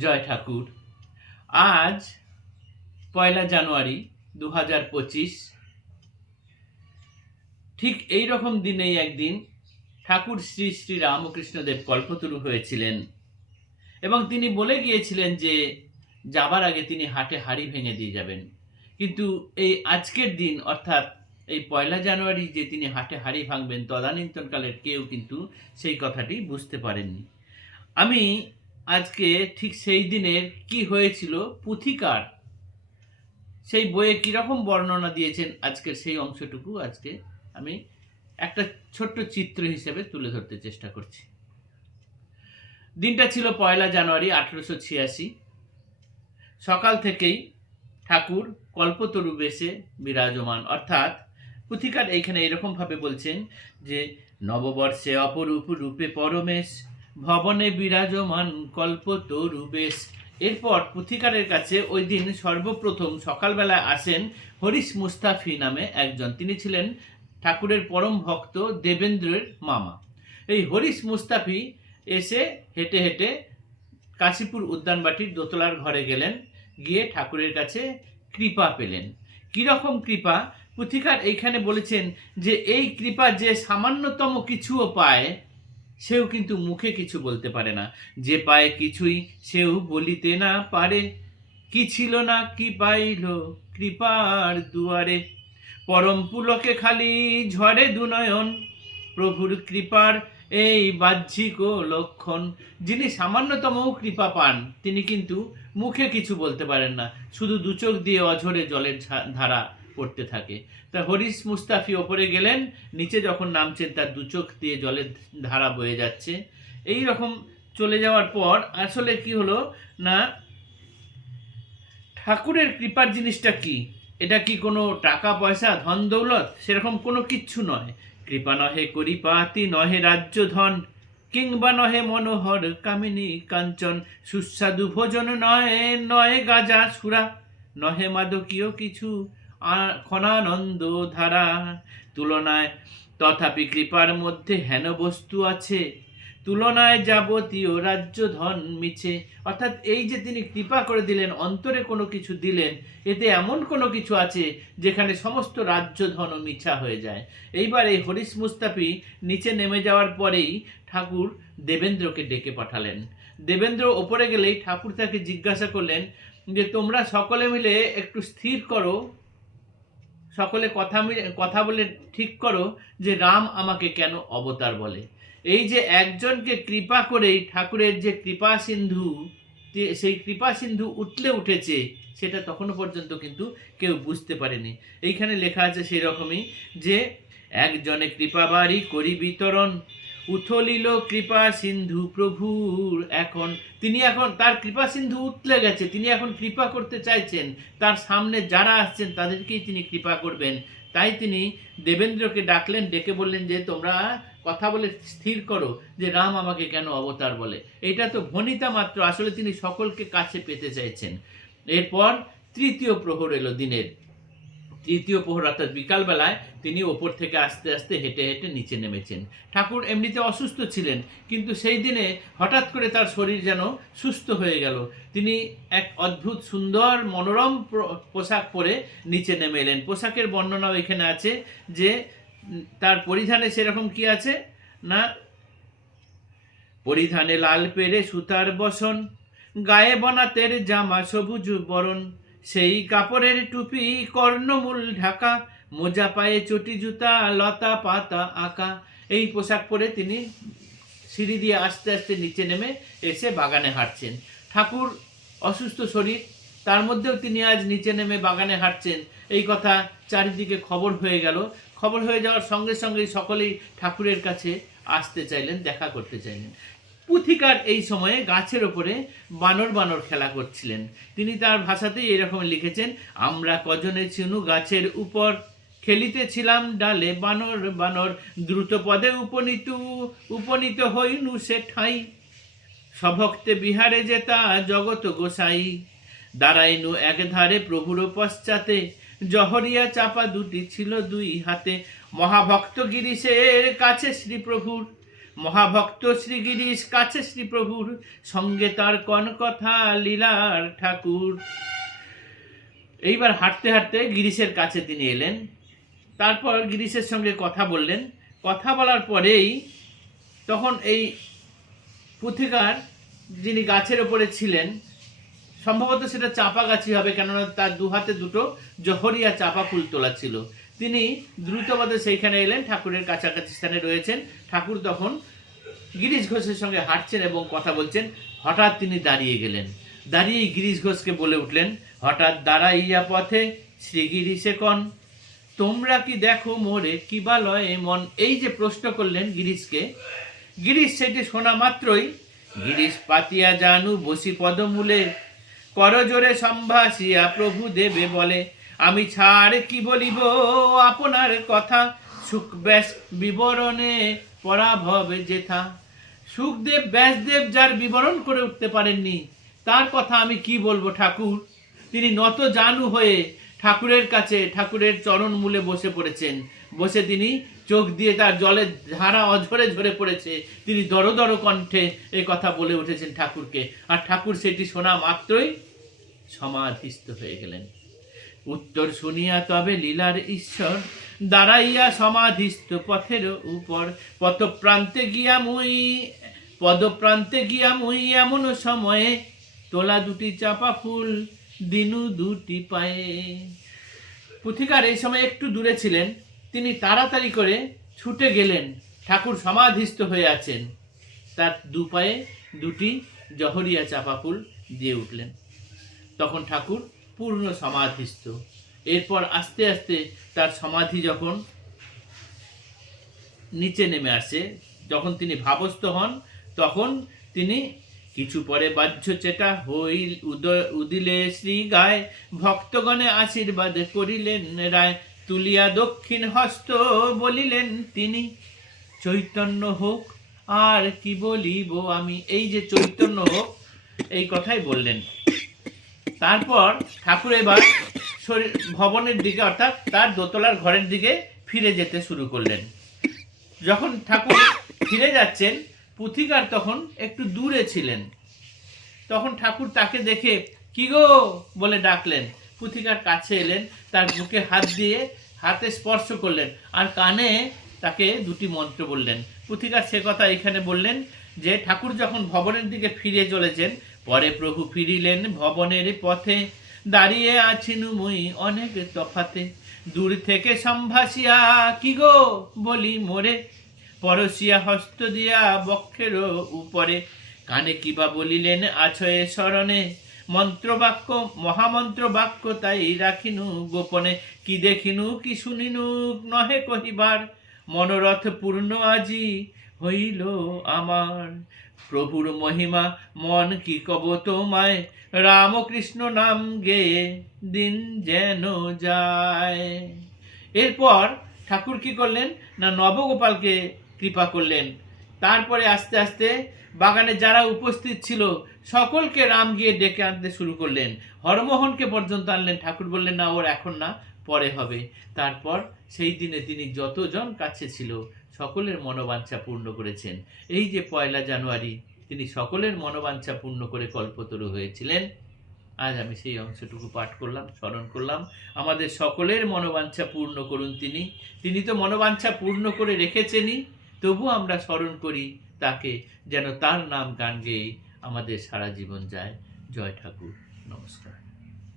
জয় ঠাকুর। আজ 1 জানুয়ারি 2025। ঠিক এই রকম দিনেই একদিন ঠাকুর শ্রী শ্রী রামকৃষ্ণদেব কল্পতরু হয়েছিলেন এবং তিনি বলে গিয়েছিলেন যে যাবার আগে তিনি হাটে হাঁড়ি ভেঙে দিয়ে যাবেন। কিন্তু এই আজকের দিন অর্থাৎ এই 1 জানুয়ারি যে তিনি হাটে হাঁড়ি ভাঙবেন, তদানীন্তনকালের কেউ কিন্তু সেই কথাটি বুঝতে পারেননি। আমি আজকে ঠিক সেই দিনের কি হয়েছিল পুথিকার সেই বইয়ে কিরকম বর্ণনা দিয়েছেন আজকের সেই অংশটুকু আজকে আমি একটা ছোট্ট চিত্র হিসেবে তুলে ধরতে চেষ্টা করছি। দিনটা ছিল 1 জানুয়ারি 1886। সকাল থেকেই ঠাকুর কল্পতরু বেশে বিরাজমান, অর্থাৎ পুথিকার এইখানে এরকমভাবে বলছেন যে নববর্ষে অপরূপ রূপে পরমেশ ভবনে বিরাজমান কল্পতরু বেশ। এরপর পুথিকারের কাছে ওই দিন সর্বপ্রথম সকালবেলায় আসেন হরিশ মুস্তাফি নামে একজন। তিনি ছিলেন ঠাকুরের পরম ভক্ত দেবেন্দ্রের মামা। এই হরিশ মুস্তাফি এসে হেঁটে হেঁটে কাশীপুর উদ্যানবাটির দোতলার ঘরে গেলেন, গিয়ে ঠাকুরের কাছে কৃপা পেলেন। কীরকম কৃপা? পুথিকার এইখানে বলেছেন যে এই কৃপা যে সামান্যতম কিছুও পায় সেও কিন্তু মুখে কিছু বলতে পারে না। যে পায় কিছুই সেও বলিতে না পারে, কি ছিল না কি পাইল কৃপার দুয়ারে। পরম পুলকে খালি ঝরে দুনয়ন, প্রভুর কৃপার এই বাহ্যিক লক্ষণ। যিনি সামান্যতম কৃপা পান তিনি কিন্তু মুখে কিছু বলতে পারেন না, শুধু দুচোখ দিয়ে অঝরে জলের ধারা পড়তে থাকে। তা হরিশ মুস্তাফি ওপরে গেলেন, নিচে যখন নামছেন তার দুচোখ দিয়ে জলের ধারা বয়ে যাচ্ছে। এই রকম চলে যাওয়ার পর আসলে কি হলো না, ঠাকুরের কৃপার জিনিসটা কি? এটা কি কোনো টাকা পয়সা ধন দৌলত? সেরকম কোনো কিচ্ছু নয়। কৃপা নহে করিপাতি, নহে রাজ্য ধন, কিংবা নহে মনোহর কামিনী কাঞ্চন, সুস্বাদু ভোজন নয়, নয় গাজা সুরা, নহে মাদকীয় কিছু ক্ষণানন্দ ধারা। তুলনায় তথাপি কৃপার মধ্যে হেন বস্তু আছে, তুলনায় যাবতীয় রাজ্য ধন মিছে। অর্থাৎ এই যে তিনি কৃপা করে দিলেন, অন্তরে কোনো কিছু দিলেন, এতে এমন কোনো কিছু আছে যেখানে সমস্ত রাজ্য ধন মিছা হয়ে যায়। এইবার এই হরিশ মুস্তাফি নিচে নেমে যাওয়ার পরেই ঠাকুর দেবেন্দ্রকে ডেকে পাঠালেন। দেবেন্দ্র ওপরে গেলেই ঠাকুর তাকে জিজ্ঞাসা করলেন যে তোমরা সকলে মিলে একটু স্থির করো, সকলে কথা বলে ঠিক করো যে রাম আমাকে কেন অবতার বলে। এই যে একজনকে কৃপা করেই ঠাকুরের যে কৃপা সিন্ধু, সেই কৃপা সিন্ধু উঠলে উঠেছে, সেটা তখনও পর্যন্ত কিন্তু কেউ বুঝতে পারেনি। এইখানে লেখা আছে সেই রকমই যে একজনে কৃপা বাড়ি করি বিতরণ, উথলিল কৃপা সিন্ধু প্রভুর এখন। তিনি এখন তার কৃপা সিন্ধু উতলে গেছে, তিনি এখন কৃপা করতে চাইছেন, তার সামনে যারা আসছেন তাদেরকেই তিনি কৃপা করবেন। তাই তিনি দেবেন্দ্রকে ডাকলেন, ডেকে বললেন যে তোমরা কথা বলে স্থির করো যে রাম আমাকে কেন অবতার বলে। এটা তো ভনিতা মাত্র, আসলে তিনি সকলকে কাছে পেতে চাইছেন। এরপর তৃতীয় প্রহর এলো দিনের। তৃতীয় প্রহর অর্থাৎ বিকালবেলায় তিনি ওপর থেকে আস্তে আস্তে হেঁটে হেঁটে নিচে নেমেছেন। ঠাকুর এমনিতে অসুস্থ ছিলেন, কিন্তু সেই দিনে হঠাৎ করে তার শরীর যেন সুস্থ হয়ে গেল। তিনি এক অদ্ভুত সুন্দর মনোরম পোশাক পরে নিচে নেমে এলেন। পোশাকের বর্ণনাও এখানে আছে যে তার পরিধানে সেরকম কি আছে না, পরিধানে লাল পেরে সুতার বসন, গায়ে বনাতের জামা সবুজ বরণ, সেই কাপড়ের টুপি কর্ণমূল ঢাকা, মোজা পায়ে চটি জুতা লতা পাতা আঁকা। এই পোশাক পরে তিনি সিঁড়ি দিয়ে আস্তে আস্তে নিচে নেমে এসে বাগানে হাঁটছেন। ঠাকুর অসুস্থ শরীর, তার মধ্যেও তিনি আজ নিচে নেমে বাগানে হাঁটছেন, এই কথা চারিদিকে খবর হয়ে গেল। খবর হয়ে যাওয়ার সঙ্গে সঙ্গেই সকলেই ঠাকুরের কাছে আসতে চাইলেন, দেখা করতে চাইলেন। পুথিকার এই সময়ে গাছের ওপরে বানর বানর খেলা করছিলেন। তিনি তার ভাষাতেই এরকম লিখেছেন, আমরা কজনে ছিনু গাছের উপর, খেলিতেছিলাম ডালে বানর বানর, দ্রুত পদে উপনীত হইনু সে ঠাই, সভক্তে বিহারে যেতা জগত গোসাই, দাঁড়াইনু এক ধারে প্রভুর পশ্চাতে, জহরিয়া চাপা দুটি ছিল দুই হাতে, মহাভক্ত গিরিশের কাছে শ্রীপ্রভুর, মহাভক্ত শ্রী গিরিশ কাছে শ্রী প্রভুর, সঙ্গে তার কন কথা লীলার ঠাকুর। এইবার হাঁটতে হাঁটতে গিরিশের কাছে তিনি এলেন। তারপর গিরিশের সঙ্গে কথা বললেন। কথা বলার পরেই তখন এই পুথিকার যিনি গাছের ওপরে ছিলেন, সম্ভবত সেটা চাপা গাছি হবে, কেননা তার দু হাতে দুটো জহরিয়া চাপা ফুল তোলা ছিল। তিনি দ্রুতপদে সেইখানে এলেন, ঠাকুরের কাছাকাছি স্থানে রয়েছেন। ঠাকুর তখন গিরিশ ঘোষের সঙ্গে হাঁটছেন এবং কথা বলছেন। হঠাৎ তিনি দাঁড়িয়ে গেলেন। দাঁড়িয়ে গিরিশ ঘোষকে বলে উঠলেন, হঠাৎ দাঁড়াইয়া পথে শ্রী গিরিশে কন, তোমরা কি দেখো মোরে কি বালয়ে মন। এই যে প্রশ্ন করলেন গিরিশকে, গিরিশ সেটি শোনা মাত্রই গিরিশ পাতিয়া জানু বসি পদমূলে, করজোরে সম্ভাসিয়া প্রভু দেবে বলে, আমি ছাড় কি বলিব আপনার কথা, সুখব্যাস বিবরণে পরাভব যেথা। সুখদেব ব্যাসদেব যার বিবরণ করে উঠতে পারেননি, তার কথা আমি কি বলবো ঠাকুর। তিনি নত জানু হয়ে ঠাকুরের কাছে, ঠাকুরের চরণ মূলে বসে পড়েছেন। বসে তিনি চোখ দিয়ে তার জলের ধারা অঝরে ঝরে পড়েছে। তিনি দর দর কণ্ঠে এই কথা বলে উঠেছেন ঠাকুরকে। আর ঠাকুর সেটি শোনা মাত্রই সমাধিস্থ হয়ে গেলেন। উত্তর শুনিয়া তবে লীলার ঈশ্বর, দাঁড়াইয়া সমাধিস্থ পথের উপর, পদপ্রান্তে গিয়া মুই এমন সময়ে, তোলা দুটি চাপা ফুল দিনু দুটি পায়ে। পুথিকার এই সময় একটু দূরে ছিলেন। তিনি তাড়াতাড়ি করে ছুটে গেলেন। ঠাকুর সমাধিস্থ হয়ে আছেন, তার দু পায়ে দুটি জহরিয়া চাপা ফুল দিয়ে উঠলেন। তখন ঠাকুর পূর্ণ সমাধিস্থ। এরপর আস্তে আস্তে তার সমাধি যখন নিচে নেমে আসে, যখন তিনি ভাবস্থ হন, তখন তিনি কিছু পরে বাহ্য চেটা হইল উদিলে শ্রী গায়, ভক্তগণে আশীর্বাদ করিলেন রায়, তুলিয়া দক্ষিণ হস্ত বলিলেন তিনি, চৈতন্য হোক আর কি বলিব আমি। এই যে চৈতন্য হোক, এই কথাই বললেন। তারপর ঠাকুর এবার ভবনের দিকে, অর্থাৎ তার দোতলার ঘরের দিকে ফিরে যেতে শুরু করলেন। যখন ঠাকুর ফিরে যাচ্ছেন, পুথিকার তখন একটু দূরে ছিলেন। তখন ঠাকুর তাকে দেখে কি গো বলে ডাকলেন। পুথিকার কাছে এলেন, তার বুকে হাত দিয়ে হাতে স্পর্শ করলেন আর কানে তাকে দুটি মন্ত্র বললেন। পুথিকার সে কথা এখানে বললেন যে ঠাকুর যখন ভবনের দিকে ফিরে চলেছেন, পরে প্রভু ফিরিলেন ভবনের পথে, দাঁড়িয়ে আছিনু মুই অনেক তফাতে, দূর থেকে সম্ভাসিয়া কি গো বলি মোরে, পরশিয়া হস্ত দিয়া বক্ষের উপরে, কানে কিবা বলিলেন আছয়ে স্মরণে, মন্ত্রবাক্য মহামন্ত্র বাক্য তাই রাখিনু গোপনে, কি দেখিনু কি শুনিনু নহে কহিবার, মনোরথ পূর্ণ আজি হইল আমার, প্রভুর মহিমা মন কি কব তোমায়, রামকৃষ্ণ নাম গেয়ে দিন যেন যায়। এরপর ঠাকুর কি করলেন না, নবগোপালকে কৃপা করলেন। তারপরে আস্তে আস্তে বাগানে যারা উপস্থিত ছিল সকলকে রাম গিয়ে ডেকে আনতে শুরু করলেন। হরমোহনকে পর্যন্ত আনলেন। ঠাকুর বললেন না, ওর এখন না, পরে হবে। তারপর সেই দিনে তিনি যতজন কাছে ছিল সকলের মনোবাঞ্ছা পূর্ণ করেছেন। এই যে 1 জানুয়ারি তিনি সকলের মনোবাঞ্ছা পূর্ণ করে কল্পতরু হয়েছিলেন। আজ আমি সেই অংশটুকু পাঠ করলাম, স্মরণ করলাম। আমাদের সকলের মনোবাঞ্ছা পূর্ণ করুন তিনি। তিনি তো মনোবাঞ্ছা পূর্ণ করে রেখেছেনই, তবু আমরা স্মরণ করি তাকে, যেন তার নাম গান গেয়ে আমাদের সারা জীবন যায়। জয় ঠাকুর, নমস্কার।